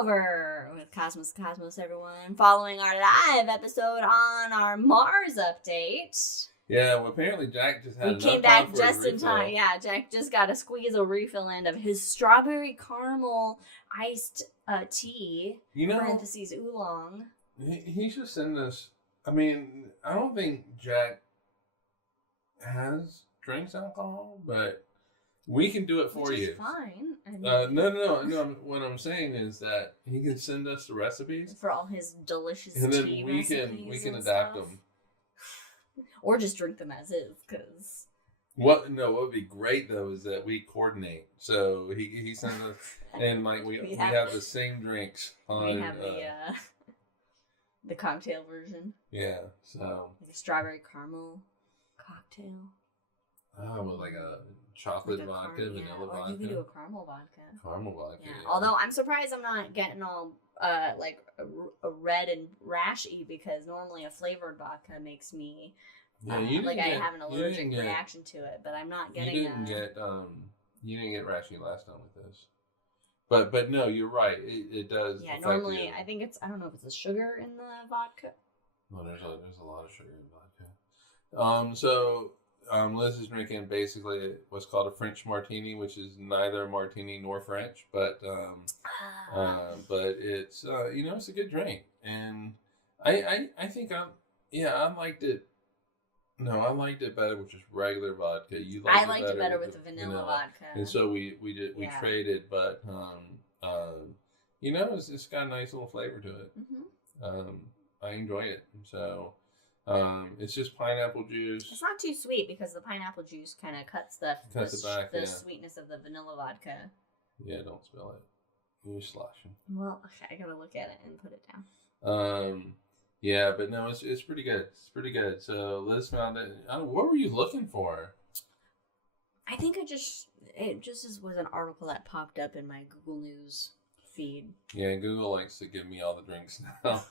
Hangover with Cosmos, everyone. Following our live episode on our Mars update. Yeah, well, apparently Jack just had We came back just in time. Yeah, Jack just got a squeeze a refill in of his strawberry caramel iced tea. Parentheses oolong. He should send us. I mean, I don't think Jack drinks alcohol, but we can do it for you. Fine. No. What I'm saying is that he can send us the recipes for all his delicious and then tea we can adapt them, or just drink them as is. Because what would be great though is that we coordinate. So he sends us and like we have the same drinks on. We have the cocktail version. Yeah, so like a strawberry caramel cocktail. Oh, with like a chocolate vodka, vanilla vodka. You can do a caramel vodka. Caramel vodka. Yeah. Although I'm surprised I'm not getting all like a red and rashy, because normally a flavored vodka makes me I have an allergic reaction to it. But I'm not getting. You didn't get rashy last time with this. But no, you're right. It does. Yeah, normally I think I don't know if it's the sugar in the vodka. Well, there's a lot of sugar in vodka. So. Liz is drinking basically what's called a French martini, which is neither martini nor French, but it's it's a good drink, and I think I liked it. No, I liked it better with just regular vodka. I liked it better with the vanilla vodka, and so we traded, but it's got a nice little flavor to it. Mm-hmm. I enjoy it, so. It's just pineapple juice. It's not too sweet because the pineapple juice kind of cuts the sweetness of the vanilla vodka. Yeah, don't spill it. You're sloshing. Well, okay, I gotta look at it and put it down. Yeah, but no, it's pretty good. It's pretty good. So Liz found it. What were you looking for? I think it just was an article that popped up in my Google News feed. Yeah, Google likes to give me all the drinks now.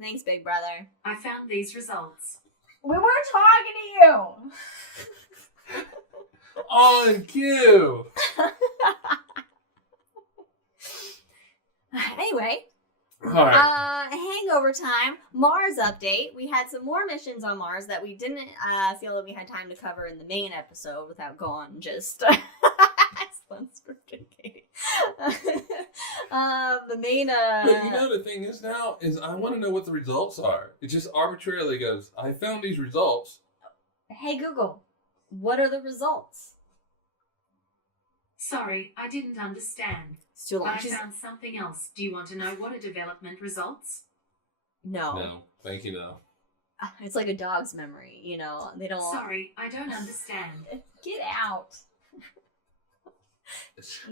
Thanks, big brother. I found these results. We weren't talking to you. On cue. Anyway. All right. Hangover time. Mars update. We had some more missions on Mars that we didn't feel that we had time to cover in the main episode without going just unscripted, Katie. The main But the thing is now is I want to know what the results are. It just arbitrarily goes, I found these results. Hey Google, what are the results? Sorry, I didn't understand. It's too long. I found something else. Do you want to know what are development results? No, thank you, no. It's like a dog's memory, they don't. Sorry, I don't understand. Get out.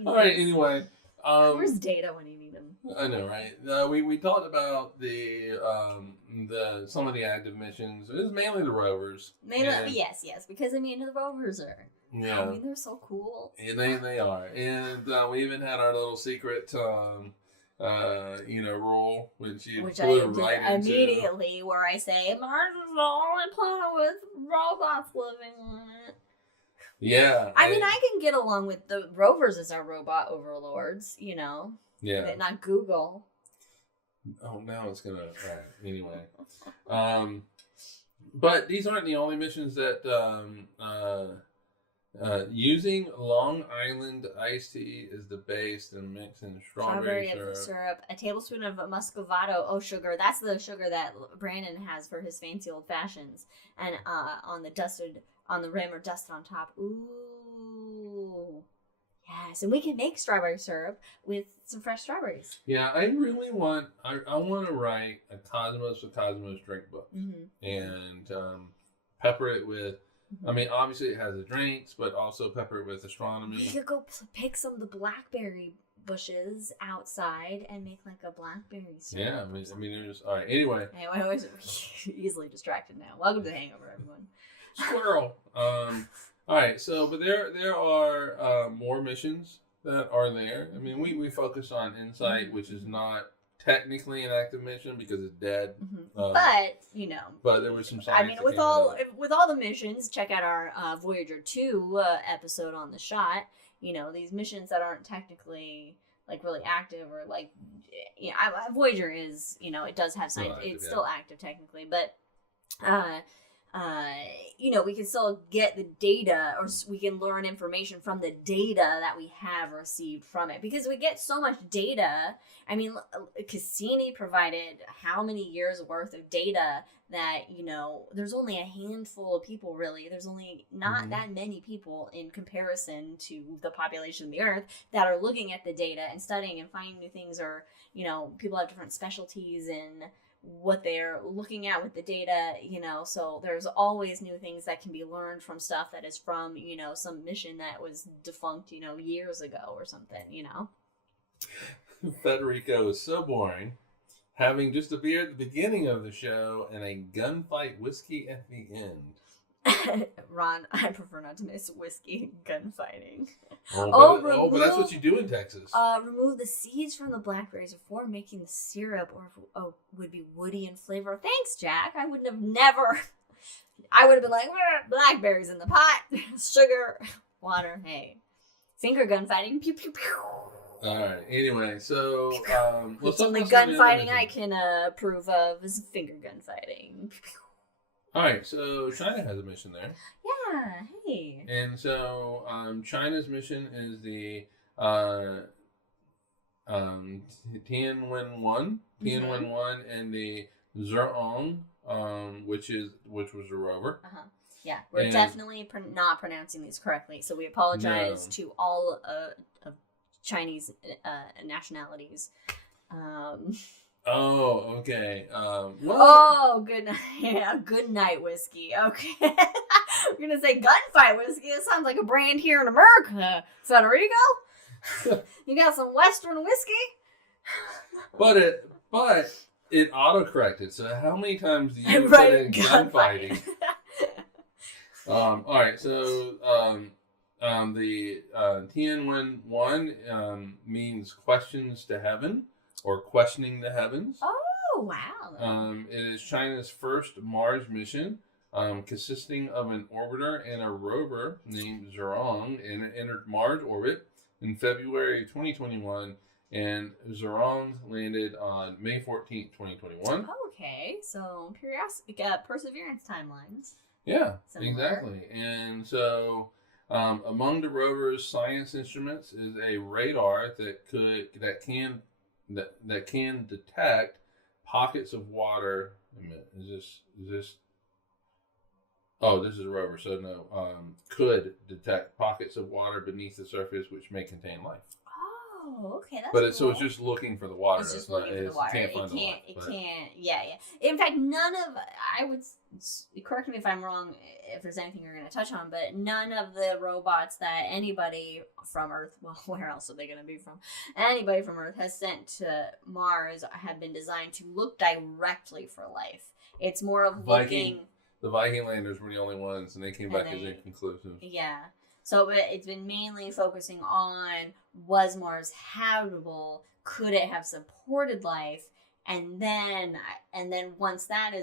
All right, anyway. Where's Data when you need him? I know, right? We talked about the some of the active missions. It was mainly the rovers. Yes, because the rovers are. Yeah. They're so cool. And they are, and we even had our little secret, rule, which I did right immediately, where I say Mars is the only planet with robots living on it. Yeah. I can get along with the rovers as our robot overlords, Yeah. But not Google. Oh, now it's gonna. Right. Anyway. But these aren't the only missions that. Using Long Island iced tea is the base and mix in strawberry syrup, a tablespoon of muscovado sugar. That's the sugar that Brandon has for his fancy old fashions, and on the rim or dusted on top. Ooh, yes, and we can make strawberry syrup with some fresh strawberries. Yeah, I really want. I want to write a Cosmos drink book, and pepper it with. Obviously it has the drinks, but also pepper it with astronomy. We could go pick some of the blackberry bushes outside and make like a blackberry syrup. Yeah, there's... All right, anyway. I was easily distracted now. Welcome to the Hangover, everyone. Squirrel. All right, so, but there are more missions that are there. We focus on Insight, which is not technically an active mission because it's dead. But there was some science. With all the missions, check out our Voyager 2 episode on the shot. These missions that aren't technically like really active or like, yeah, Voyager is, you know, it does have science. It's still active technically, but you know, we can still get the data, or we can learn information from the data that we have received from it, because we get so much data. I mean, Cassini provided how many years worth of data that, you know, there's only a handful of people, really. There's only not that many people in comparison to the population of the Earth that are looking at the data and studying and finding new things, or, you know, people have different specialties in what they're looking at with the data, you know, so there's always new things that can be learned from stuff that is from, you know, some mission that was defunct, you know, years ago or something, you know. Federico is so boring, having just appeared at the beginning of the show and a gunfight whiskey at the end. Ron, I prefer not to miss whiskey gunfighting. But that's what you do in Texas. Remove the seeds from the blackberries before making the syrup, or would be woody in flavor. Thanks, Jack. I would have been like, blackberries in the pot, sugar, water. Hey, finger gunfighting. Pew pew pew. All right. Anyway, so the only gunfighting I can approve of is finger gunfighting. All right, so China has a mission there. Yeah, hey. And so China's mission is the Tianwen-1, and the Zheong, which was a rover. Yeah, we're definitely not pronouncing these correctly, so we apologize to all of Chinese nationalities. Oh, okay. Good night. Yeah, good night whiskey. Okay. I'm gonna say gunfight whiskey. It sounds like a brand here in America. Federico? You got some Western whiskey? But it autocorrected. So how many times do you put in gunfighting? All right. So the Tianwen-1 means questions to heaven, or questioning the heavens. Oh, wow. It is China's first Mars mission, consisting of an orbiter and a rover named Zheong, and it entered Mars orbit in February 2021, and Zheong landed on May 14th, 2021. Okay, so perseverance timelines. Yeah, Similar. Exactly. And so among the rover's science instruments is a radar that can detect pockets of water. Wait a minute, is this? Oh, this is a rover, so no. Could detect pockets of water beneath the surface which may contain life. Oh, okay, that's cool. So it's just looking for the water. It's just looking for the water. Can't find the life. Yeah. In fact, I would, correct me if I'm wrong, if there's anything you're going to touch on, but none of the robots that anybody from Earth, well, where else are they going to be from? Anybody from Earth has sent to Mars have been designed to look directly for life. It's more of looking... The Viking landers were the only ones, and they came back as inconclusive. Yeah. So it's been mainly focusing on, was Mars habitable? Could it have supported life? And then once that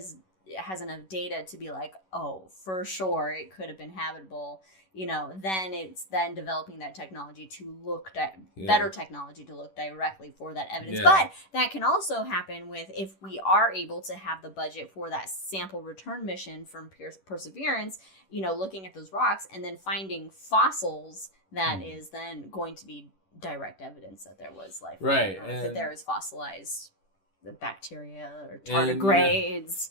has enough data to be like, oh, for sure it could have been habitable, you know, then it's then developing that technology to look better technology to look directly for that evidence. Yeah. But that can also happen if we are able to have the budget for that sample return mission from Perseverance, you know, looking at those rocks and then finding fossils that is then going to be direct evidence that there was life. Right. That there is fossilized bacteria or tardigrades.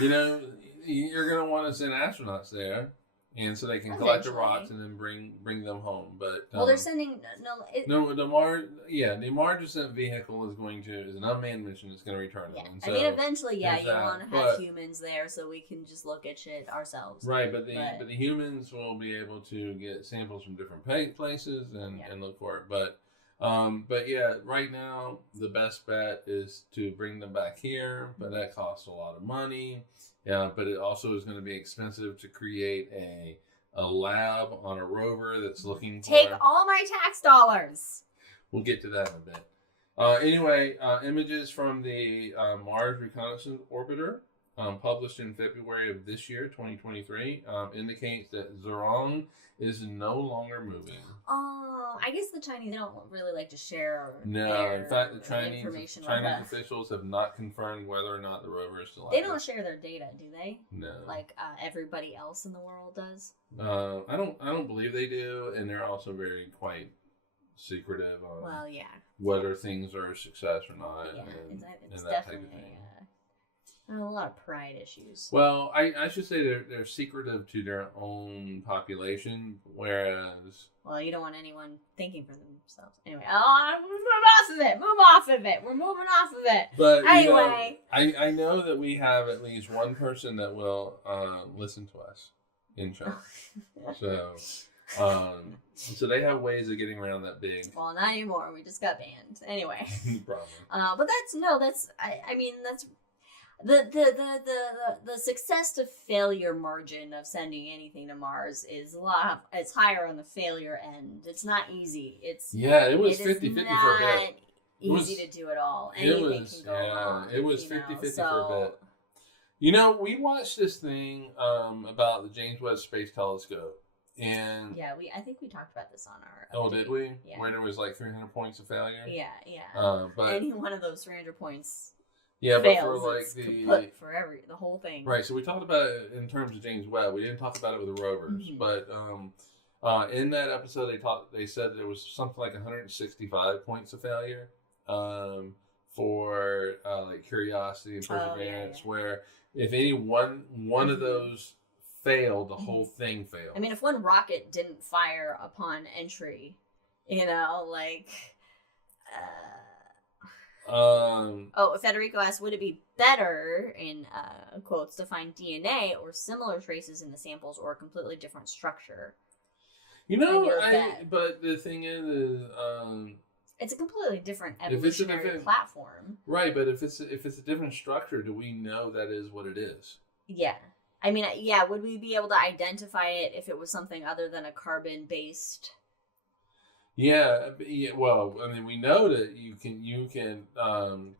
You know, you're going to want to send astronauts there. And so they can collect the rocks and then bring them home. But they're sending the Mars descent vehicle is an unmanned mission. It's going to return them. Yeah. I mean, eventually, you want to have humans there so we can just look at shit ourselves. Right, but the humans will be able to get samples from different places and look for it. But yeah, right now the best bet is to bring them back here, but that costs a lot of money. Yeah, but it also is going to be expensive to create a lab on a rover that's looking for... Take all my tax dollars! We'll get to that in a bit. Anyway, images from the Mars Reconnaissance Orbiter published in February of this year, 2023, indicates that Zhurong is no longer moving. Oh, I guess the Chinese don't really like to share. No, in fact, the Chinese information officials have not confirmed whether or not the rover is still They active. don't share their data, do they? No. Like everybody else in the world does. I don't believe they do, and they're also very quite secretive on whether things are a success or not. Yeah, and it's that definitely type of thing. A lot of pride issues. Well, I should say they're secretive to their own population, whereas... Well, you don't want anyone thinking for themselves. Anyway, move off of it. We're moving off of it. But anyway, I know that we have at least one person that will listen to us in China. So they have ways of getting around that big. Well, not anymore. We just got banned. Anyway. Problem. But I mean that's the success to failure margin of sending anything to Mars is it's higher on the failure end. It's not easy. It was 50-50 for a bit. Easy to do it all. Anything can go wrong. It was 50-50 for a bit. You know, we watched this thing about the James Webb Space Telescope. And I think we talked about this on our update. Oh, did we? Yeah. Where there was like 300 points of failure? Yeah. But any one of those 300 points fails, but for like the whole thing. Right, so we talked about it in terms of James Webb. We didn't talk about it with the rovers. Mm-hmm. But in that episode they said there was something like 165 points of failure for like Curiosity and Perseverance, where if any one of those failed, the whole thing failed. I mean, if one rocket didn't fire upon entry, Federico asked, would it be better, in quotes, to find DNA or similar traces in the samples or a completely different structure? But the thing is it's a completely different evolutionary platform. Right, but if it's a different structure, do we know that is what it is? Yeah. I mean, would we be able to identify it if it was something other than a carbon-based? Yeah. Well, I mean, we know that you can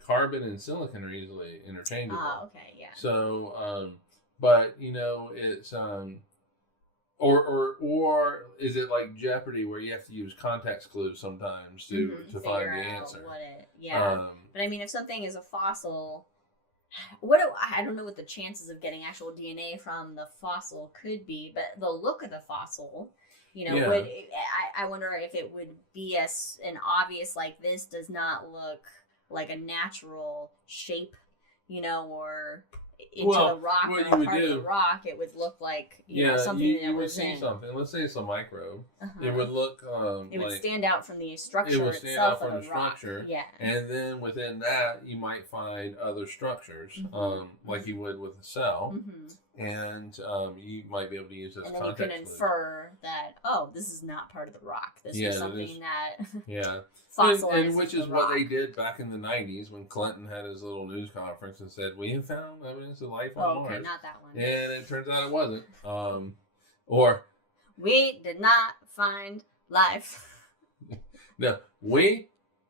carbon and silicon are easily interchangeable. Oh, okay, yeah. So, but it's or is it like Jeopardy where you have to use context clues sometimes to find the answer? But I mean, if something is a fossil. I don't know what the chances of getting actual DNA from the fossil could be, but the look of the fossil, I wonder if it would be an obvious, like, this does not look like a natural shape, or into the rock or part of the rock, it would look like something that was in. Something. Let's say it's a microbe. It would look. It would stand out from the structure itself of the structure. Yeah. And then within that, you might find other structures, like you would with a cell, and you might be able to use this. And then you can infer that this is not part of the rock. This is something that. And which is what they did back in the 90s when Clinton had his little news conference and said, we have found evidence of life on Mars. Not that one. And it turns out it wasn't. Or we did not find life. No, we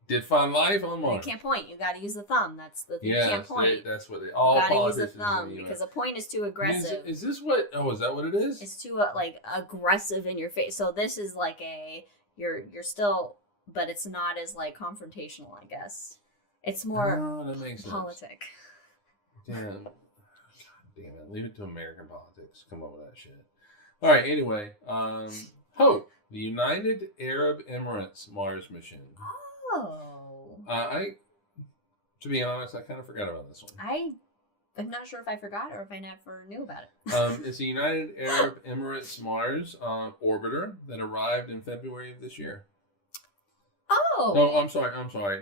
did find life on Mars. You can't point. You got to use the thumb. That's the thing. You can't point. That's what they all. You got to use the thumb because a point is too aggressive. Is this what? Oh, is that what it is? It's too aggressive in your face. So this is like you're still. But it's not as confrontational, I guess. It's more politic. Damn. God damn it. Leave it to American politics. Come up with that shit. All right, anyway. Hope, the United Arab Emirates Mars mission. Oh. To be honest, I kind of forgot about this one. I'm not sure if I forgot or if I never knew about it. It's the United Arab Emirates Mars orbiter that arrived in February of this year. Oh. No, I'm sorry.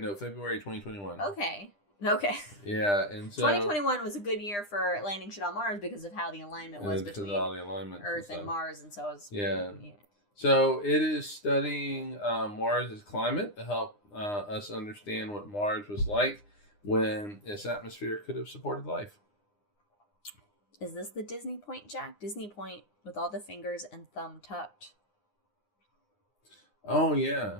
No, February 2021. Okay. Yeah, and so 2021 was a good year for landing shit on Mars because of how the alignment was between Earth and Mars, and so it was. Yeah. So it is studying Mars' climate to help us understand what Mars was like when its atmosphere could have supported life. Is this the Disney Point, Jack? Disney Point with all the fingers and thumb tucked. Oh yeah.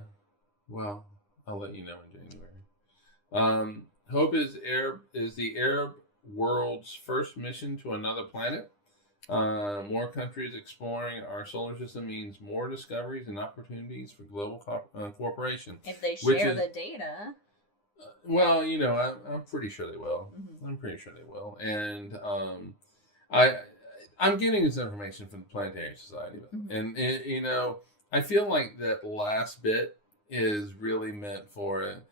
Well, I'll let you know in January. Hope is the Arab world's first mission to another planet. More countries exploring our solar system means more discoveries and opportunities for global cooperation. If they share the data. Well, I'm pretty sure they will. Mm-hmm. I'm pretty sure they will. And I'm getting this information from the Planetarium Society. Mm-hmm. And I feel like that last bit is really meant for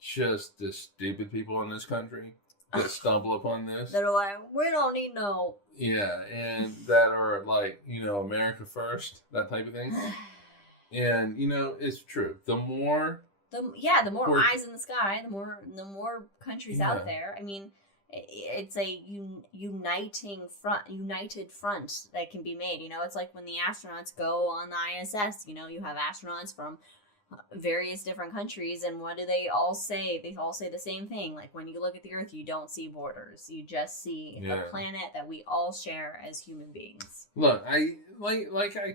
just the stupid people in this country that stumble upon this. They're like, we don't need no. Yeah, and that are like, America first, that type of thing. And, it's true. The more eyes in the sky, the more countries out there. I mean, it's a united front that can be made. It's like when the astronauts go on the ISS. You have astronauts from various different countries, and what do they all say? They all say the same thing. Like, when you look at the Earth, you don't see borders. You just see a planet that we all share as human beings. Look, I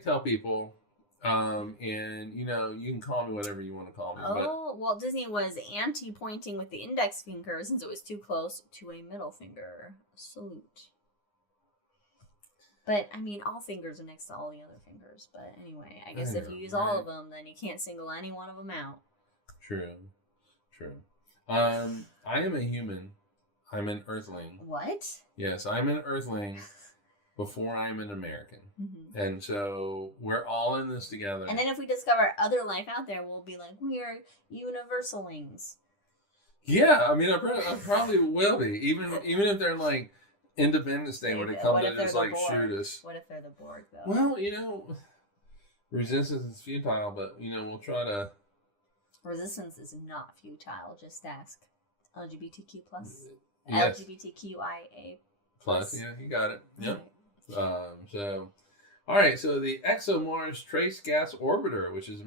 tell people. And you can call me whatever you want to call me. Oh, Walt Disney was anti-pointing with the index finger since it was too close to a middle finger. Salute. But, I mean, all fingers are next to all the other fingers. But anyway, I guess if you use all of them, then you can't single any one of them out. True. I am a human. I'm an Earthling. What? Yes, I'm an Earthling before I'm an American. Mm-hmm. And so we're all in this together. And then if we discover other life out there, we'll be like, we are universalings. Yeah, I mean, I probably will be. Even if they're like Independence Day when it comes to just like shoot us. What if they're the Borg, though? Well, resistance is futile, but we'll try to. Resistance is not futile. Just ask LGBTQ plus, yes. LGBTQIA plus. Yeah, you got it. Yep. All right. So the ExoMars Trace Gas Orbiter, which is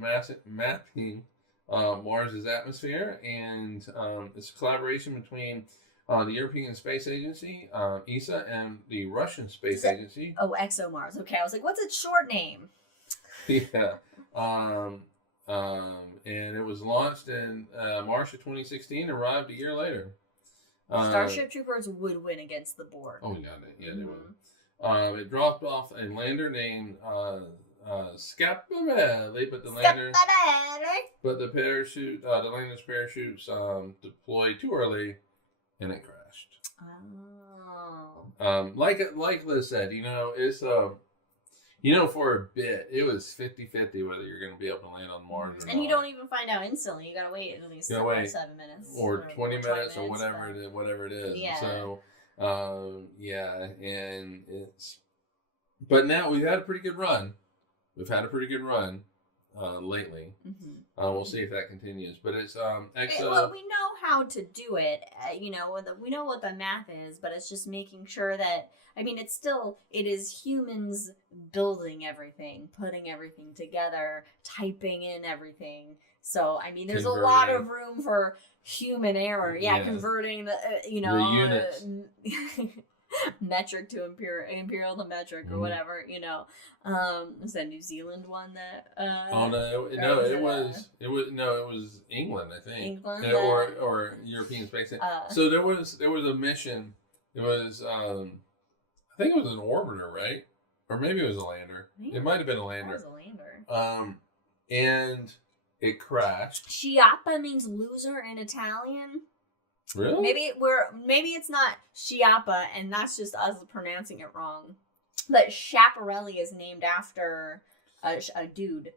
mapping Mars' atmosphere, and it's a collaboration between the European Space Agency, ESA, and the Russian Space Agency. Oh, ExoMars. Okay, I was like, what's its short name? Yeah. And it was launched in March of 2016, arrived a year later. Starship Troopers would win against the Borg. Oh, yeah, they would. It dropped off a lander named Schiaparelli, but the lander's parachutes deployed too early, and it crashed. Oh. Like Liz said, it's for a bit, it was 50-50 whether you're going to be able to land on Mars or not. And you don't even find out instantly. You got to wait at least 7 minutes. Or 20 minutes or whatever it is. Yeah. So, and it's... But now we've had a pretty good run. Lately. Mm-hmm. We'll see if that continues. But it's EXO... Well, we know how to do it. We know what the math is, but it's just making sure that... I mean, it is humans building everything, putting everything together, typing in everything. So, I mean, there's a lot of room for human error. Yeah, converting the units. Metric to imperial to metric or whatever, was that New Zealand one that it was England, I think. England or European Space. So there was a mission. It was I think it was an orbiter, right? Or maybe it was a lander. It might have been a lander. It was a lander. And it crashed. Schiappa means loser in Italian. Really? Maybe it's not Schiappa, and that's just us pronouncing it wrong. But Schiaparelli is named after a dude.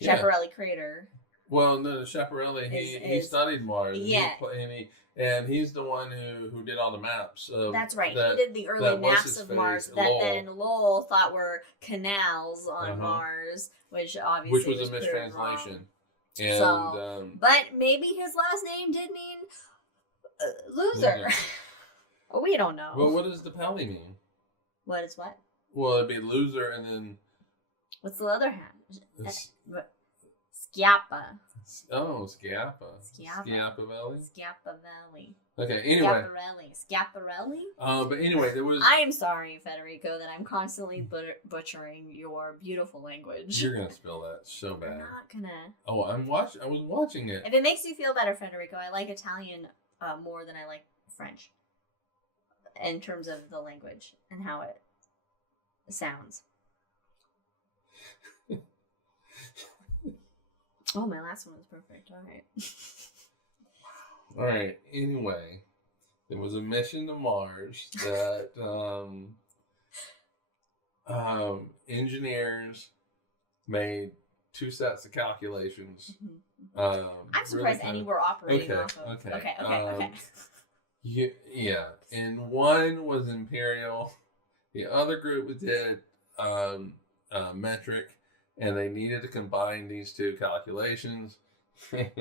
Yeah. Schiaparelli crater. Well, no, Schiaparelli, he studied Mars. Yeah. And he's the one who did all the maps. That's right. He did the early maps of Mars that then Lowell thought were canals on Mars, which obviously was a mistranslation. And but maybe his last name did mean loser. We don't know. Well, what does the Pally mean? What is what? Well, it'd be loser, and then what's the other hand? Schiappa. Oh, Schiappa. Schiaparelli? Schiaparelli. Okay, anyway. Schiaparelli? But anyway, there was... I am sorry, Federico, that I'm constantly butchering your beautiful language. You're going to spell that so bad. I'm not going to. Oh, I was watching it. If it makes you feel better, Federico, I like Italian more than I like French. in terms of the language and how it sounds. Oh, my last one was perfect. All right. All right. Anyway, there was a mission to Mars that engineers made 2 sets of calculations. I'm surprised any were operating off of. Okay. Yeah, and one was imperial. The other group did metric, and they needed to combine these 2 calculations. They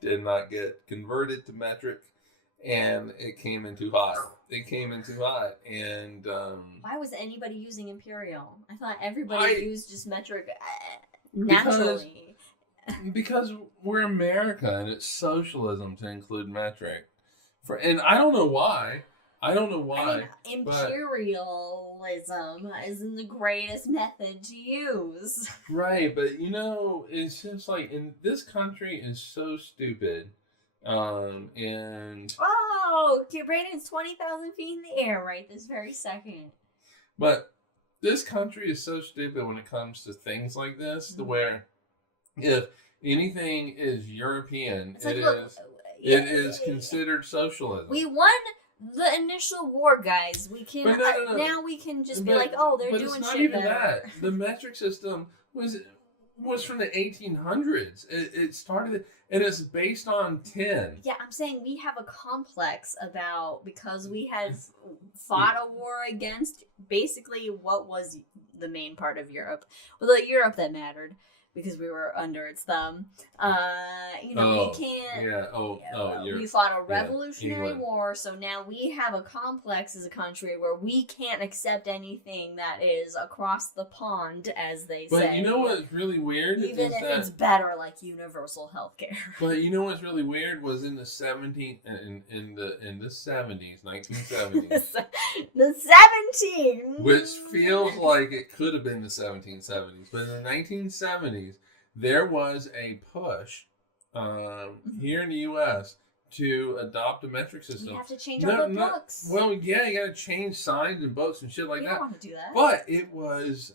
did not get converted to metric, and it came in too hot. And why was anybody using imperial? I thought everybody used just metric naturally. Because we're America, and it's socialism to include metric. And I don't know why. I mean, imperialism isn't the greatest method to use. Right, but it's just like, in this country is so stupid. And Brandon's 20,000 feet in the air right this very second. But this country is so stupid when it comes to things like this, to where if anything is European, it is considered socialism. We won the initial war, guys. We can now we can just be like, oh, they're doing shit better. That. The metric system was from the 1800s. It started, and it's based on 10. Yeah, I'm saying we have a complex about, because we had fought a war against basically what was the main part of Europe. Well, the Europe that mattered, because we were under its thumb. We can't. Yeah. We fought a revolutionary war, so now we have a complex as a country where we can't accept anything that is across the pond, as they say. But you know what's really weird? Even if it's better, like universal health care. But you know what's really weird was in the 1970s, 1970s. The 17s! Which feels like it could have been the 1770s, but in the 1970s, there was a push here in the U.S. to adopt a metric system. You have to change all the books. Well, yeah, you got to change signs and books and shit like that. You don't want to do that. But it was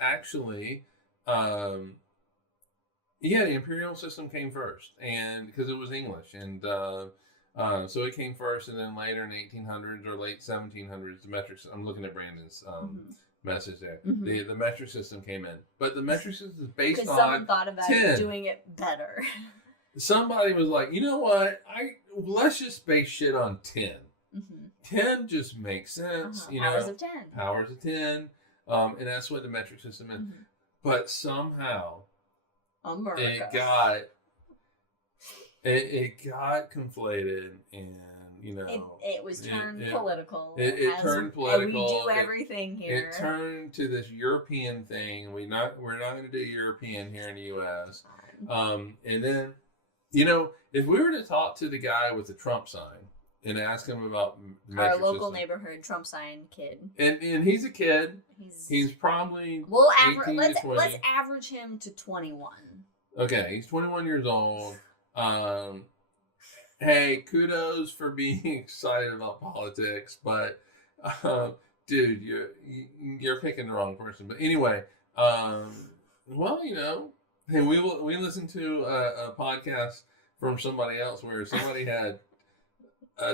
actually, the imperial system came first, and because it was English, and so it came first, and then later in the 1800s or late 1700s, the metric. I'm looking at Brandon's message there. The metric system came in, but the metric system is based on 10. Because someone thought about doing it better. Somebody was like, you know what? Let's just base shit on 10. 10 just makes sense. Powers of 10. Powers of 10. And that's what the metric system is. But somehow, America. It got conflated, and it was turned political. It turned political. And we do everything here. It turned to this European thing. We're not going to do European here in the U.S. And then, if we were to talk to the guy with the Trump sign and ask him about the our local neighborhood Trump sign kid, and he's a kid. He's probably let's average him to 21. Okay, he's 21 years old. Hey, kudos for being excited about politics, but dude, you're picking the wrong person. But anyway, hey, we listened to a podcast from somebody else where somebody had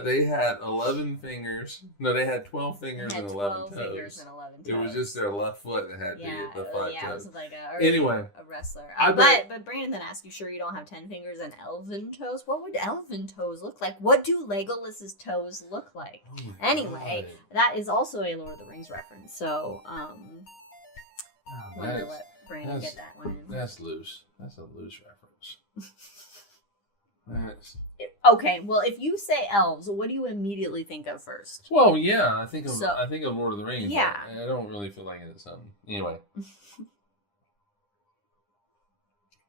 they had 11 fingers. No, they had 12 fingers and 11 toes. It was just their left foot that had the 5 toes. Yeah, it was like a wrestler. But Brandon then asked, you sure you don't have 10 fingers and elven toes? What would elven toes look like? What do Legolas's toes look like? Anyway, that is also a Lord of the Rings reference. So, let Brandon get that one in. That's loose. That's a loose reference. Okay, well, if you say elves, what do you immediately think of first? Well, yeah, I think of Lord of the Rings. Yeah, I don't really feel like it's something.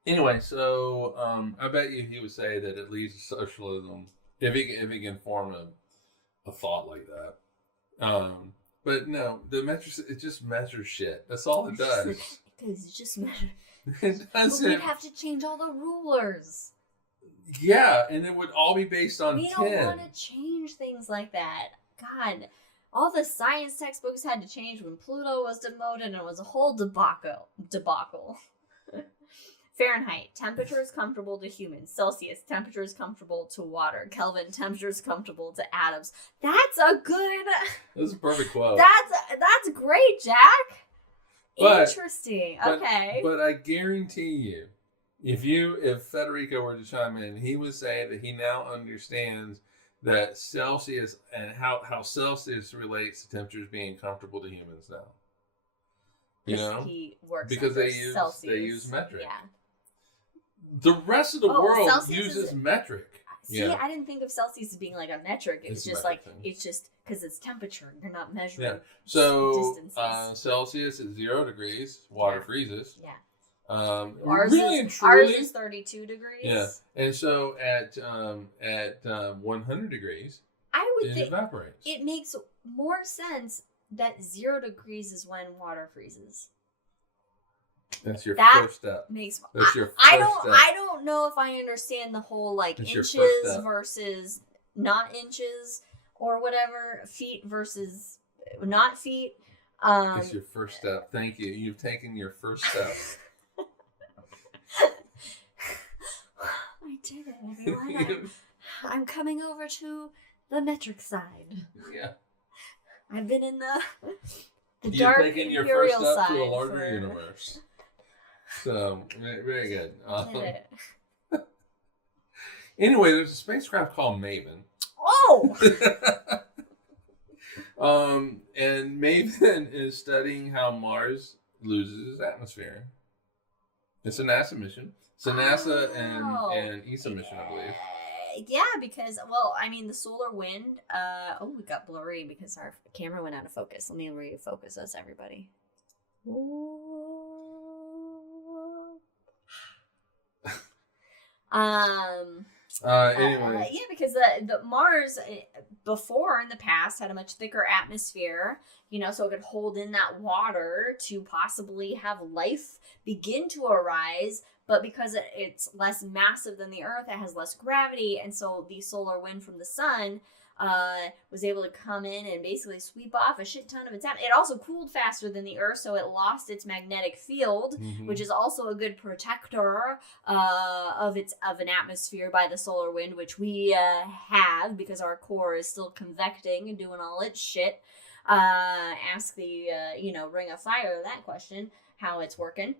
Anyway, so I bet you he would say that at least socialism, if he can form a thought like that. But no, it just measures shit. That's all it does. Because it just measures. It doesn't. But we'd have to change all the rulers. Yeah, and it would all be based on We 10. don't want to change things like that. God, all the science textbooks had to change when Pluto was demoted, and it was a whole debacle. Fahrenheit, temperature is comfortable to humans. Celsius, temperature is comfortable to water. Kelvin, temperature is comfortable to atoms. That's a good... That's a perfect quote. That's great, Jack. Interesting. But, okay. But I guarantee you, if Federico were to chime in, he would say that he now understands that Celsius and how Celsius relates to temperatures being comfortable to humans now. You know, he works because they Celsius. use metric. Yeah. The rest of the world Celsius uses metric. See, I didn't think of Celsius as being like a metric. It's just like thing. it's just because it's temperature. You're not measuring. Yeah. So distances. Celsius is 0 degrees. Water freezes. Yeah. Ours is 32 degrees. Yeah, and so at 100 degrees, I would it think evaporates. it makes more sense that 0 degrees is when water freezes. That's your that first step. That's your first I don't. step. I don't know if I understand the whole That's inches versus not inches or whatever, feet versus not feet. That's your first step. Thank you. You've taken your first step. I did it, everyone. I'm coming over to the metric side. Yeah. I've been in the You've dark taken your imperial first step side to a larger universe. So, very good. Anyway, there's a spacecraft called Maven. Oh! And Maven is studying how Mars loses its atmosphere. It's a NASA mission. It's a NASA and ESA mission, I believe. Yeah, because, the solar wind, we got blurry because our camera went out of focus. Let me refocus us, everybody. Anyway. Because the Mars before in the past had a much thicker atmosphere, so it could hold in that water to possibly have life begin to arise. But because it's less massive than the Earth, it has less gravity, and so the solar wind from the sun was able to come in and basically sweep off a shit ton of its atmosphere. It also cooled faster than the Earth, so it lost its magnetic field, which is also a good protector of an atmosphere by the solar wind, which we have because our core is still convecting and doing all its shit. Ask the Ring of Fire that question, how it's working.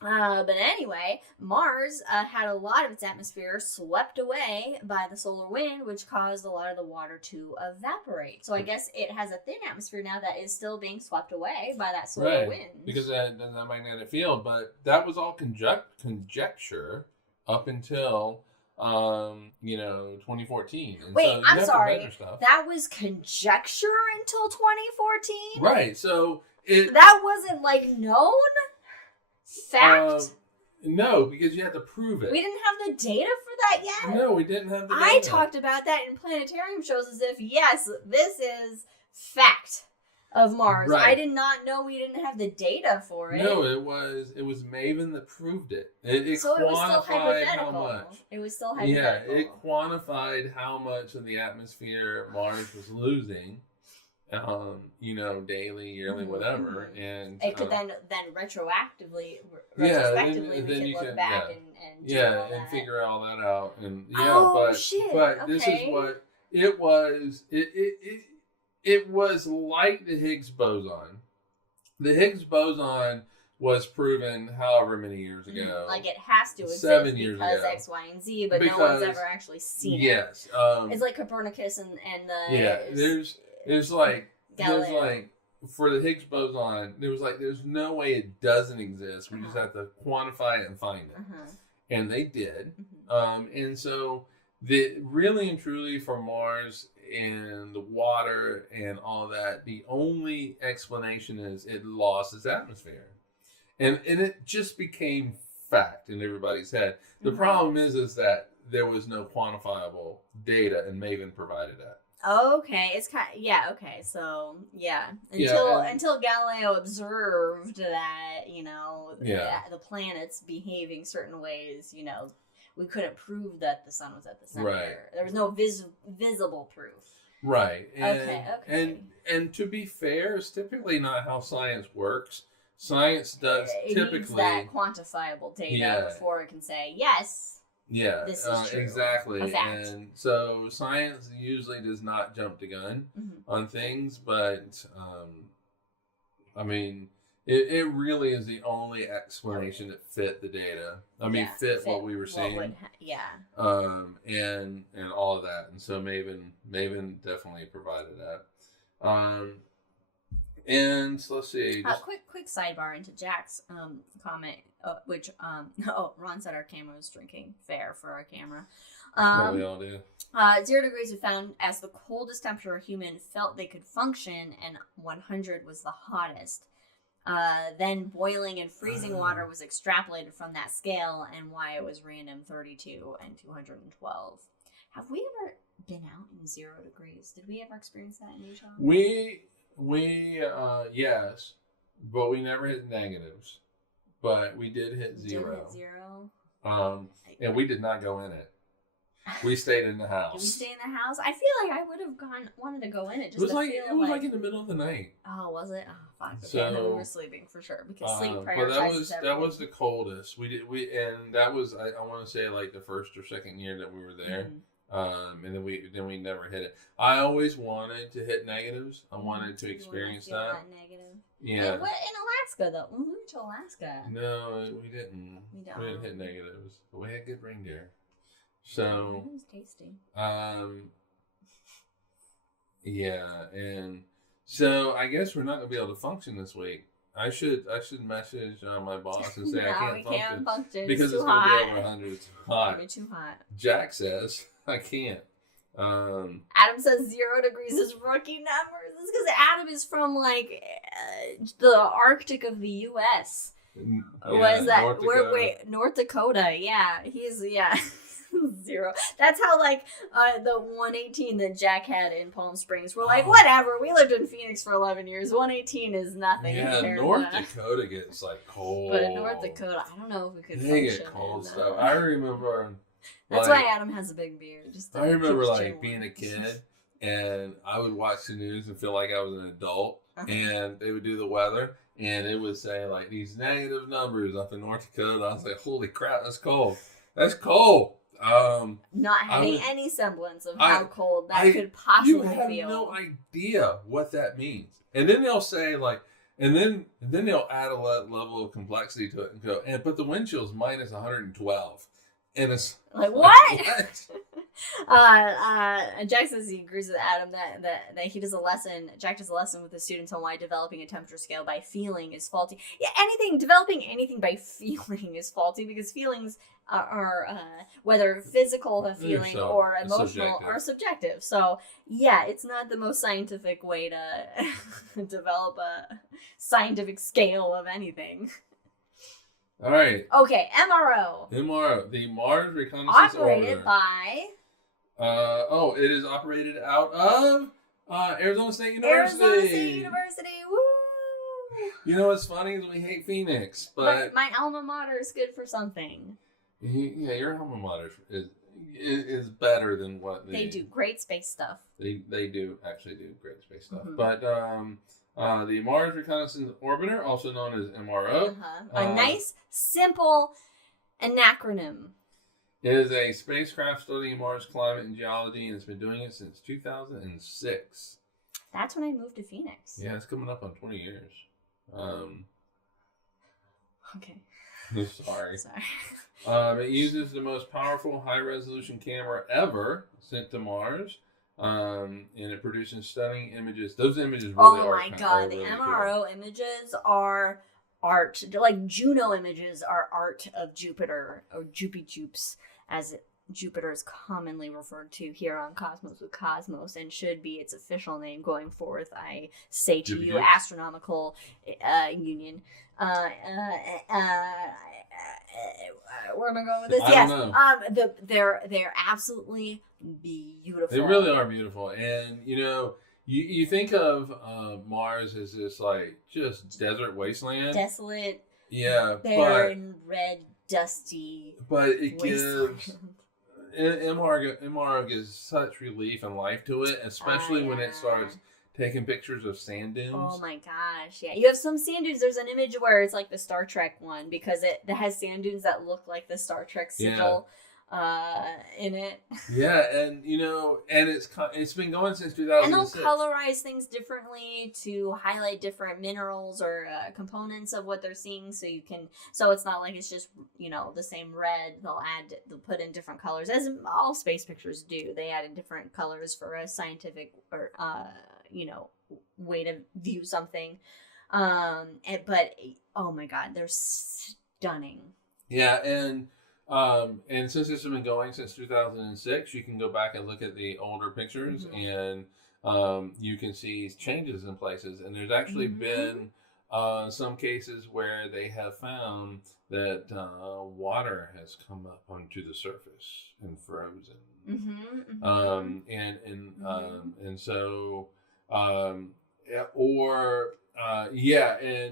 But anyway, Mars had a lot of its atmosphere swept away by the solar wind, which caused a lot of the water to evaporate. So I guess it has a thin atmosphere now that is still being swept away by that solar wind. Because that magnetic field. But that was all conjecture up until 2014. And wait, so I'm sorry. That was conjecture until 2014? Right. So that wasn't known? Fact? No, because you had to prove it. We didn't have the data for that yet? No, we didn't have the data. I talked about that in Planetarium shows as if, yes, this is fact of Mars. Right. I did not know we didn't have the data for it. No, it was Maven that proved it. It so it was still quantified hypothetical. how much. It was still hypothetical. Yeah, it quantified how much of the atmosphere Mars was losing. Daily, yearly, whatever, and it could then retrospectively then we you could look can, back and figure all that out, and okay. This is what it was. It was like the Higgs boson. The Higgs boson was proven however many years ago. Like it has to exist 7 years because ago. X, Y, and Z, but no one's ever actually seen it. Yes, it's like Copernicus and the There's for the Higgs boson, there's no way it doesn't exist. We just have to quantify it and find it. And they did. And so really and truly for Mars and the water and all that, the only explanation is it lost its atmosphere. And it just became fact in everybody's head. The problem is that there was no quantifiable data, and Maven provided that. Okay, it's okay, so until Galileo observed that the planets behaving certain ways, we couldn't prove that the sun was at the center. Right. There was no visible proof. Right. And, Okay. And to be fair, it's typically not how science works. Science does it typically needs that quantifiable data before it can say yes. Yeah, this is true. Exactly. A fact. And so science usually does not jump the gun on things, but I mean, it really is the only explanation that fit the data. I mean, fit what we were seeing. And all of that. And so Maven definitely provided that. And so let's see. Quick sidebar into Jack's comment, which Ron said our camera was drinking. Fair for our camera. What we all do. 0 degrees was found as the coldest temperature a human felt they could function, and 100 was the hottest. Then boiling and freezing water was extrapolated from that scale, and why it was random 32 and 212. Have we ever been out in 0 degrees? Did we ever experience that in Utah? We yes, but we never hit negatives. But we did hit 0. And we did not go in it. We stayed in the house. Did we stay in the house? I feel like I would have wanted to go in it. Just it was like in the middle of the night. Oh, was it? Oh, fuck. Okay, so, then we were sleeping for sure because sleep prioritizes but that was the coldest. And that was I want to say like the first or second year that we were there. And then we never hit it. I always wanted to hit negatives. I wanted to experience that. Negative. Yeah. And what in Alaska though? When we went to Alaska. No, we didn't. We didn't hit negatives, but we had good reindeer. So it was tasty. Yeah, and so I guess we're not gonna be able to function this week. I should message my boss and say I can't function because it's gonna be over 100. It's hot. It's too hot. Jack says I can't. Adam says 0 degrees is rookie numbers. This is because Adam is from like the Arctic of the U.S. What is that? North Dakota. Yeah, he's 0. That's how like the 118 that Jack had in Palm Springs. We're like, whatever. We lived in Phoenix for 11 years. 118 is nothing. Yeah, North Dakota gets like cold. But in North Dakota, I don't know if we could. They get cold stuff. I remember. That's why Adam has a big beard. I remember like being a kid, and I would watch the news and feel like I was an adult, and they would do the weather, and it would say like these negative numbers up in North Dakota. I was like, holy crap, that's cold. That's cold. Not having any semblance of how cold that could possibly feel. You have no idea what that means. And then they'll say like, and then they'll add a level of complexity to it and go, but the wind chill is minus 112. And it's like what? Jack says he agrees with Adam that he does a lesson. Jack does a lesson with the students on why developing a temperature scale by feeling is faulty. Yeah, developing anything by feeling is faulty because feelings are whether physical feeling or emotional are subjective. So yeah, it's not the most scientific way to develop a scientific scale of anything. All right. Okay, MRO. The Mars Reconnaissance Operated Orbiter. by... it is operated out of Arizona State University. Arizona State University, woo! You know what's funny is we hate Phoenix, but my alma mater is good for something. Yeah, your alma mater is better than what they do. Great space stuff. They do actually do great space stuff, but the Mars Reconnaissance Orbiter, also known as MRO. A nice, simple acronym. It is a spacecraft studying Mars climate and geology, and it's been doing it since 2006. That's when I moved to Phoenix. Yeah, it's coming up on 20 years. Okay. Sorry. It uses the most powerful high-resolution camera ever sent to Mars. And it produces stunning images. Those images really are. Oh my god, the MRO images are art. They're like Juno images are art of Jupiter, or Jupy-Jupes, as Jupiter is commonly referred to here on Cosmos with Cosmos, and should be its official name going forth. I say to you, Astronomical Union. Where am I going with this? I don't know. They're absolutely beautiful. They really are beautiful, and you think of Mars as this like just desert wasteland, desolate, yeah, barren, red, dusty. but it Wasteland. gives MRO gives such relief and life to it, especially when it starts taking pictures of sand dunes. Oh my gosh, yeah. You have some sand dunes. There's an image where it's like the Star Trek one because it has sand dunes that look like the Star Trek sigil in it. Yeah, and and it's been going since 2006. And they'll colorize things differently to highlight different minerals or components of what they're seeing, so it's not like it's just the same red. They'll put in different colors, as all space pictures do. They add in different colors for a scientific or way to view something. But oh my god, they're stunning. Yeah, and since this has been going since 2006, you can go back and look at the older pictures, and you can see changes in places. And there's actually been some cases where they have found that water has come up onto the surface and frozen. And so and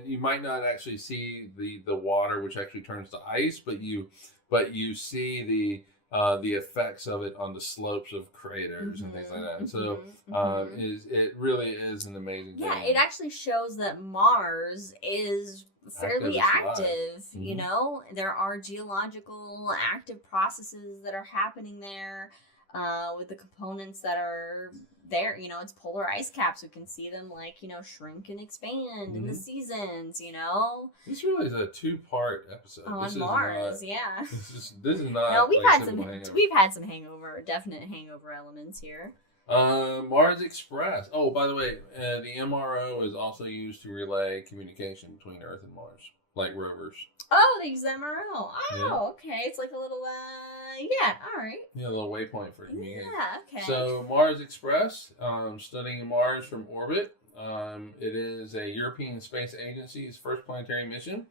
you might not actually see the water, which actually turns to ice, but you see the effects of it on the slopes of craters and things like that. And so it really is an amazing game. Yeah, it actually shows that Mars is fairly active. There are geological active processes that are happening there with the components that are there. It's polar ice caps. We can see them shrink and expand in the seasons. This really is a 2-part episode. On Mars. This is not. No, we've had some definite hangover elements here. Mars Express. Oh, by the way, the MRO is also used to relay communication between Earth and Mars, like rovers. Oh, they use the MRO. Oh, okay. It's like a little, all right. Yeah, a little waypoint for communication. Yeah, okay. So Mars Express, studying Mars from orbit. It is a European Space Agency's first planetary mission.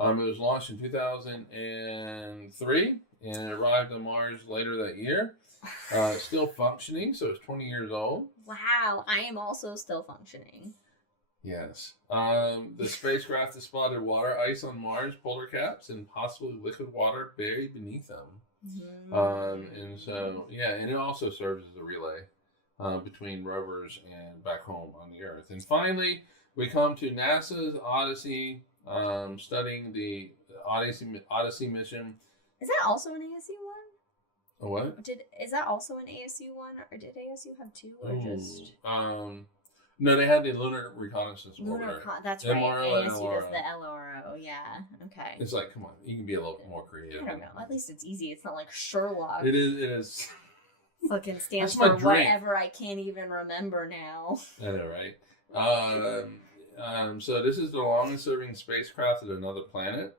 It was launched in 2003 and it arrived on Mars later that year. Still functioning, so it's 20 years old. Wow, I am also still functioning. Yes. The spacecraft has spotted water ice on Mars polar caps and possibly liquid water buried beneath them. And so, and it also serves as a relay between rovers and back home on the Earth. And finally, we come to NASA's Odyssey, studying the Odyssey mission. Is that also an ASU one? A what? Is that also an ASU one, or did ASU have two, or just? No, they had the Lunar Reconnaissance Orbiter. That's right. MRO and ASU LRO. does the LRO. Yeah. Okay. It's like, come on, you can be a little more creative. I don't know. At least it's easy. It's not like Sherlock. It is. Fucking stands for whatever I can't even remember now. I know, right? So this is the longest serving spacecraft at another planet.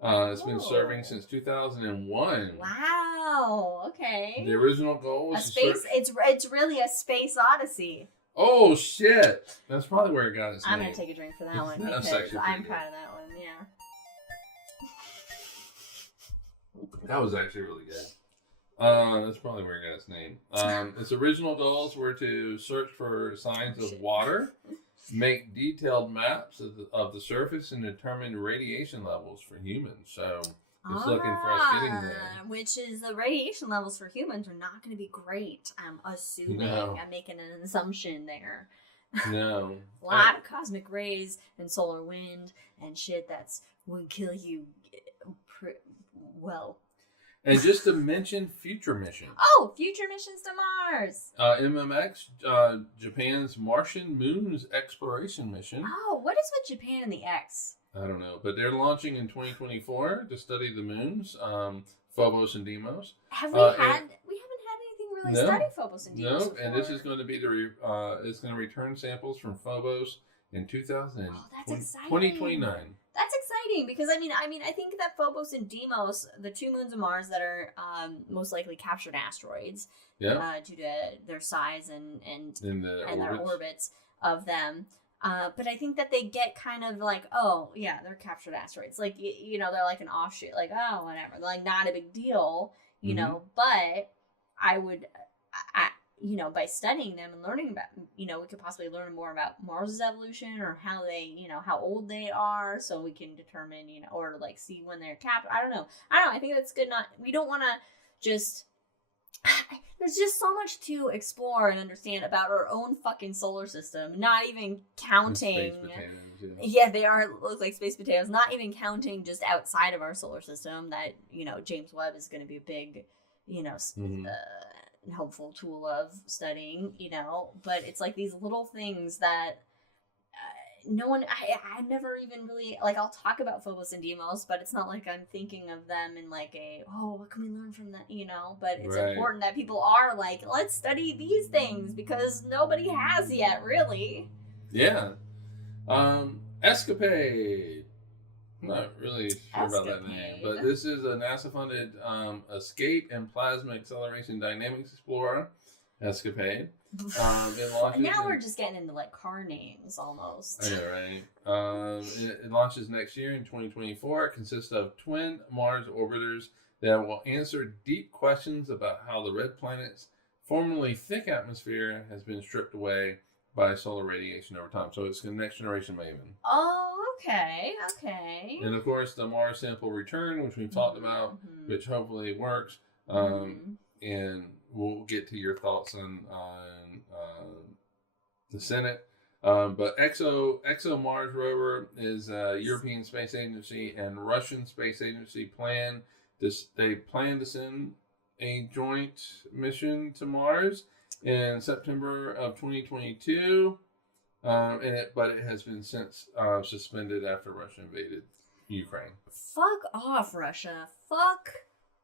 It's been serving since 2001. Wow. Okay. The original goal was it's really a space odyssey. Oh shit! That's probably where it got its name. I'm gonna take a drink for that one because I'm proud of that one. Yeah. That was actually really good. That's probably where it got its name. Its original goals were to search for signs of water, make detailed maps of the surface, and determine radiation levels for humans. So it's looking for us getting there. Which is the radiation levels for humans are not going to be great. I'm assuming. No. I'm making an assumption there. No. A lot of cosmic rays and solar wind and shit that's would kill you. Well. And just to mention future missions. Oh, future missions to Mars. MMX, Japan's Martian Moons Exploration Mission. Oh, what is with Japan and the X? I don't know, but they're launching in 2024 to study the moons, Phobos and Deimos. We haven't had anything really study Phobos and Deimos. No, and this is going to be it's going to return samples from Phobos in 2029. That's exciting because I think that Phobos and Deimos, the two moons of Mars that are most likely captured asteroids, due to their size and their orbits of them. But I think that they get kind of like, oh yeah, they're captured asteroids. Like they're like an offshoot. Like, oh whatever. They're like not a big deal. You know. But by studying them and learning about, we could possibly learn more about Mars' evolution, or how they, how old they are, so we can determine, or like see when they're capped. I don't know. I think that's good. We don't want to just, there's just so much to explore and understand about our own fucking solar system, not even counting. Space potatoes, yeah, they look like space potatoes, not even counting just outside of our solar system that, James Webb is going to be a big, helpful tool of studying, but it's like these little things that I never even really, like, I'll talk about Phobos and Deimos, but it's not like I'm thinking of them in like what can we learn from that, but it's important that people are like, let's study these things, because nobody has yet, really. Yeah. Escapade. I'm not really sure about that name, but this is a NASA-funded escape and plasma acceleration dynamics explorer. Escapade. Now we're just getting into like car names almost. I know, right? It launches next year in 2024. It consists of twin Mars orbiters that will answer deep questions about how the red planet's formerly thick atmosphere has been stripped away by solar radiation over time. So it's the next generation Maven. Oh, okay. And of course, the Mars sample return, which we've talked about, which hopefully works. And we'll get to your thoughts on the Senate. But ExoMars rover is a European Space Agency and Russian Space Agency plan to send a joint mission to Mars in September of 2022. But it has been since suspended after Russia invaded Ukraine. Fuck off, Russia. Fuck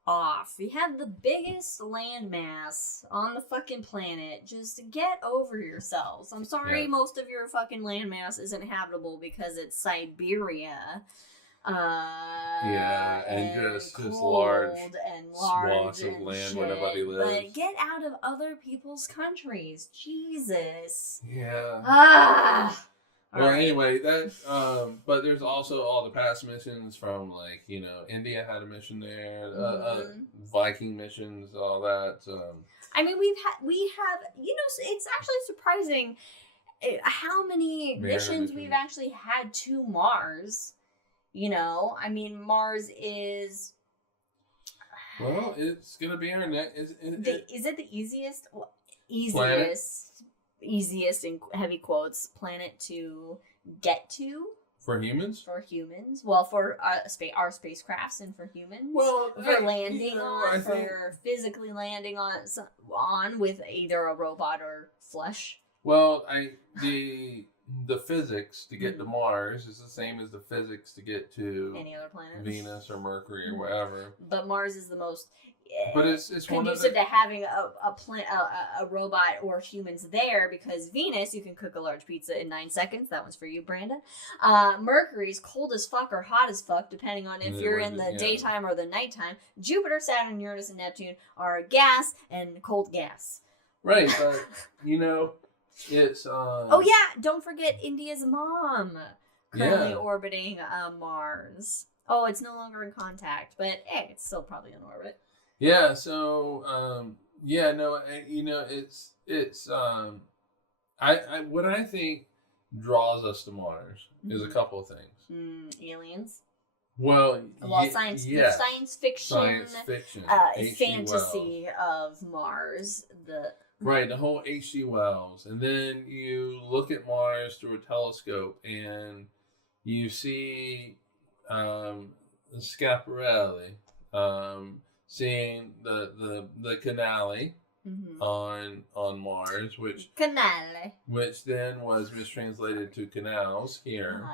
off. You have the biggest landmass on the fucking planet. Just get over yourselves. I'm sorry, most of your fucking landmass isn't habitable because it's Siberia. And just large swaths of land where nobody lives. But get out of other people's countries. Jesus. Yeah. Anyway, that but there's also all the past missions from, like, India had a mission there, Viking missions, all that. I mean, we have it's actually surprising how many missions we've actually had to Mars. I mean, Mars is. Well, it's gonna be our next. Is it the easiest? Planet? Easiest in heavy quotes planet to get to for humans? For humans, well, for our spacecrafts, and for humans. Well, for landing for physically landing on with either a robot or flesh. Well, the physics to get to Mars is the same as the physics to get to any other planet, Venus or Mercury or whatever. But Mars is the most. But it's conducive to having a robot or humans there, because Venus, you can cook a large pizza in 9 seconds. That one's for you, Brandon. Mercury's cold as fuck or hot as fuck, depending on if you're in the daytime or the nighttime. Jupiter, Saturn, Uranus, and Neptune are gas and cold gas. Right, but it's oh yeah, don't forget India's mom currently orbiting Mars. Oh, it's no longer in contact, but hey, it's still probably in orbit. Yeah, so it's what I think draws us to Mars is a couple of things. Aliens. Well, science fiction, fantasy of Mars. The whole H.G. Wells, and then you look at Mars through a telescope and you see Schiaparelli. Seeing the canale on Mars, which then was mistranslated to canals here.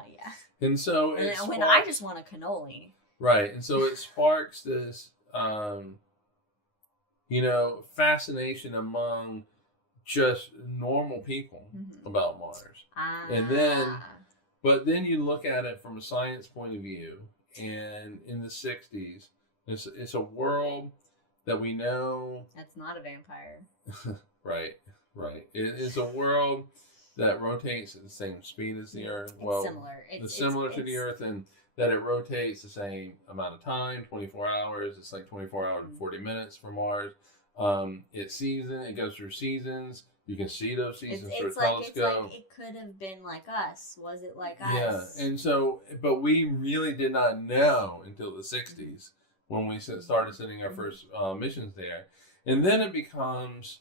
And so I just want a cannoli. Right, and so it sparks this fascination among just normal people about Mars. But then you look at it from a science point of view, and in the 60s, it's a world that we know. That's not a vampire. Right. It's a world that rotates at the same speed as the Earth. It's similar to the Earth, and that it rotates the same amount of time, 24 hours. It's like 24 hours and 40 minutes for Mars. It goes through seasons. You can see those seasons through a It's telescope. like it could have been like us. Was it like us? Yeah, and so, but we really did not know until the 60s when we started sending our first missions there. And then it becomes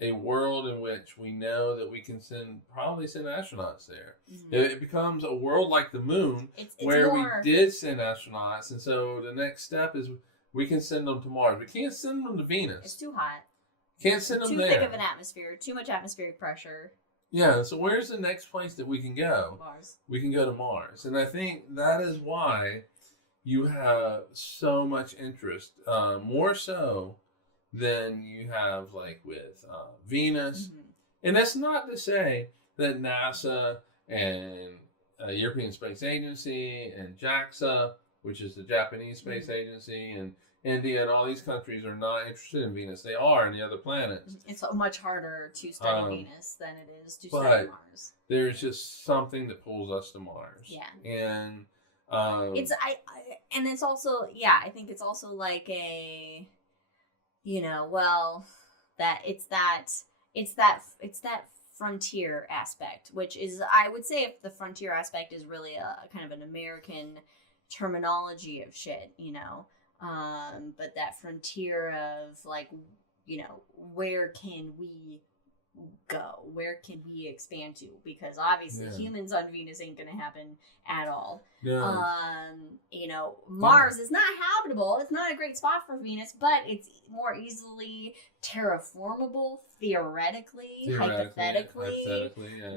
a world in which we know that we can probably send astronauts there. Mm-hmm. It becomes a world like the moon it's where more... we did send astronauts. And so the next step is we can send them to Mars. We can't send them to Venus. It's too hot. Can't send them too there. Too thick of an atmosphere. Too much atmospheric pressure. Yeah, so where's the next place that we can go? Mars. We can go to Mars. And I think that is why you have so much interest, more so than you have like with Venus. Mm-hmm. And that's not to say that NASA and European Space Agency and JAXA, which is the Japanese Space mm-hmm. Agency, and India and all these countries are not interested in Venus. They are in the other planets. It's much harder to study Venus than it is to study Mars. There's just something that pulls us to Mars. Yeah. And and it's also, yeah, I think it's also like a, it's that frontier aspect, which is, I would say, if the frontier aspect is really a kind of an American terminology of shit, but that frontier of like, where can we go? Where can we expand to? Because obviously humans on Venus ain't gonna happen at all. No. Mars is not habitable. It's not a great spot for Venus, but it's more easily terraformable, theoretically, hypothetically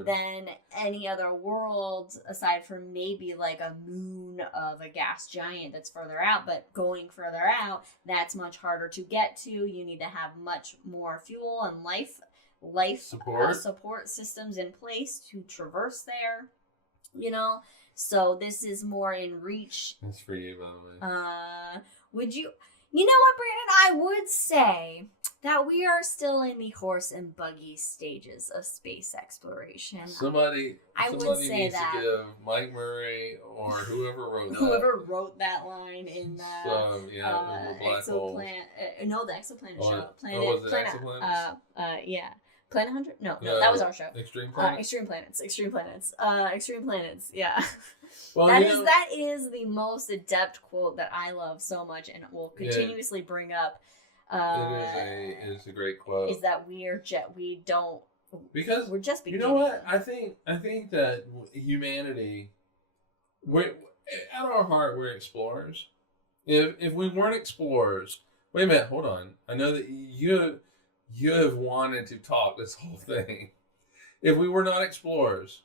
than any other world, aside from maybe like a moon of a gas giant that's further out. But going further out, that's much harder to get to. You need to have much more fuel and life support systems in place to traverse there, so this is more in reach. That's for you, by the way. Would you know what, Brandon? I would say that we are still in the horse and buggy stages of space exploration. Somebody would say needs that to give Mike Murray or whoever wrote that line in the exoplanet. No, the exoplanet show. Was it Exoplanets? Yeah. Planet 100? No, that was our show. Extreme Planets? Extreme Planets, yeah. Well, that is the most adept quote that I love so much and will continuously bring up. It is a great quote. Is that we're just beginning. You know what? I think that humanity, at our heart, we're explorers. If we weren't explorers, wait a minute, hold on. I know that you have wanted to talk this whole thing. If we were not explorers,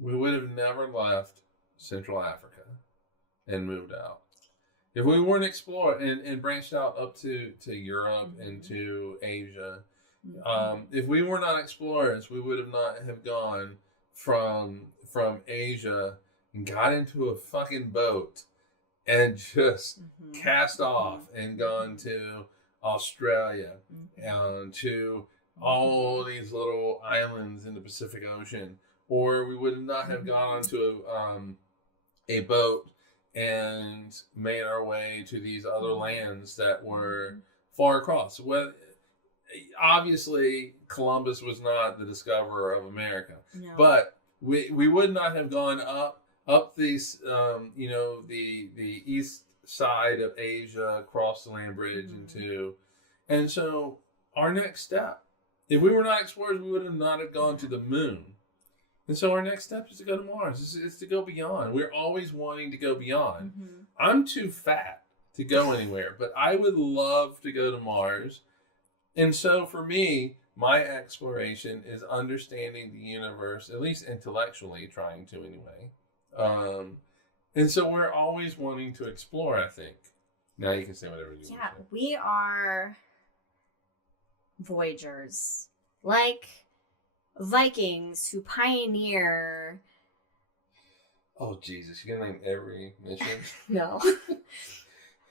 we would have never left Central Africa and moved out. If we weren't explorers and branched out up to Europe mm-hmm. and to Asia, mm-hmm. If we were not explorers, we would not have gone from Asia and got into a fucking boat and just mm-hmm. cast off and gone to Australia and to all these little islands in the Pacific Ocean, or we would not have gone onto a boat and made our way to these other lands that were far across. Well, obviously, Columbus was not the discoverer of America, but we would not have gone up these, the east side of Asia, across the land bridge into, and so our next step, if we were not explorers, we would have not have gone to the moon. And so our next step is to go to Mars. It's to go beyond. We're always wanting to go beyond. Mm-hmm. I'm too fat to go anywhere, but I would love to go to Mars. And so for me, my exploration is understanding the universe, at least intellectually, trying to anyway. And so we're always wanting to explore, I think. Now you can say whatever you want to say. Yeah, we are voyagers. Like Vikings who pioneer... Oh, Jesus. You're going to name every mission? No.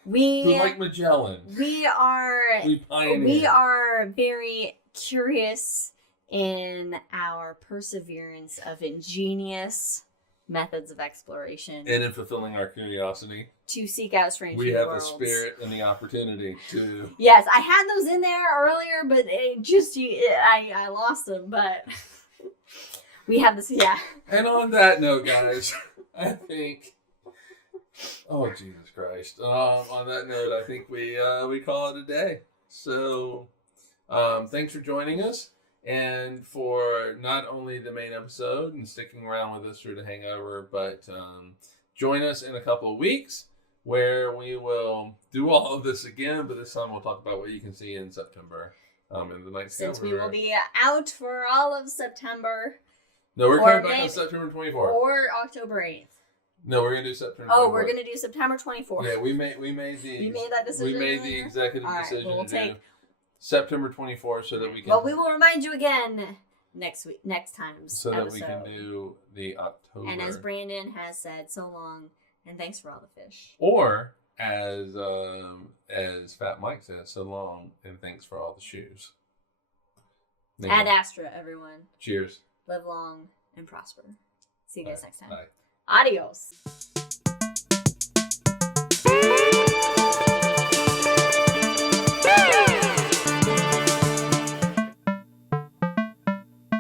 Who like Magellan. We are very curious in our perseverance of ingenious methods of exploration And in fulfilling our curiosity, to seek out strange we new have worlds. the spirit and the opportunity to. Yes, I had those in there earlier, but I lost them. But we have this, yeah. And on that note, guys, I think. Oh Jesus Christ! On that note, I think we call it a day. So, thanks for joining us, and for not only the main episode and sticking around with us through the Hangover, but join us in a couple of weeks where we will do all of this again. But this time we'll talk about what you can see in September. In the night Since sky we will be out for all of September. No, we're or coming back maybe- on September 24th. Or October 8th. No, we're gonna do September. Oh, 24th. we're gonna do September 24th. Yeah, we made the. You made that decision. We made the earlier? executive All right, decision well, we'll to take- do September 24th so that we can. Well, we will remind you again next time's so that episode. we can do the October. And as Brandon has said, so long and thanks for all the fish. Or as Fat Mike says, so long and thanks for all the shoes. Ad Astra, everyone. Cheers. Live long and prosper. See you guys Bye. next time. Bye. Adios.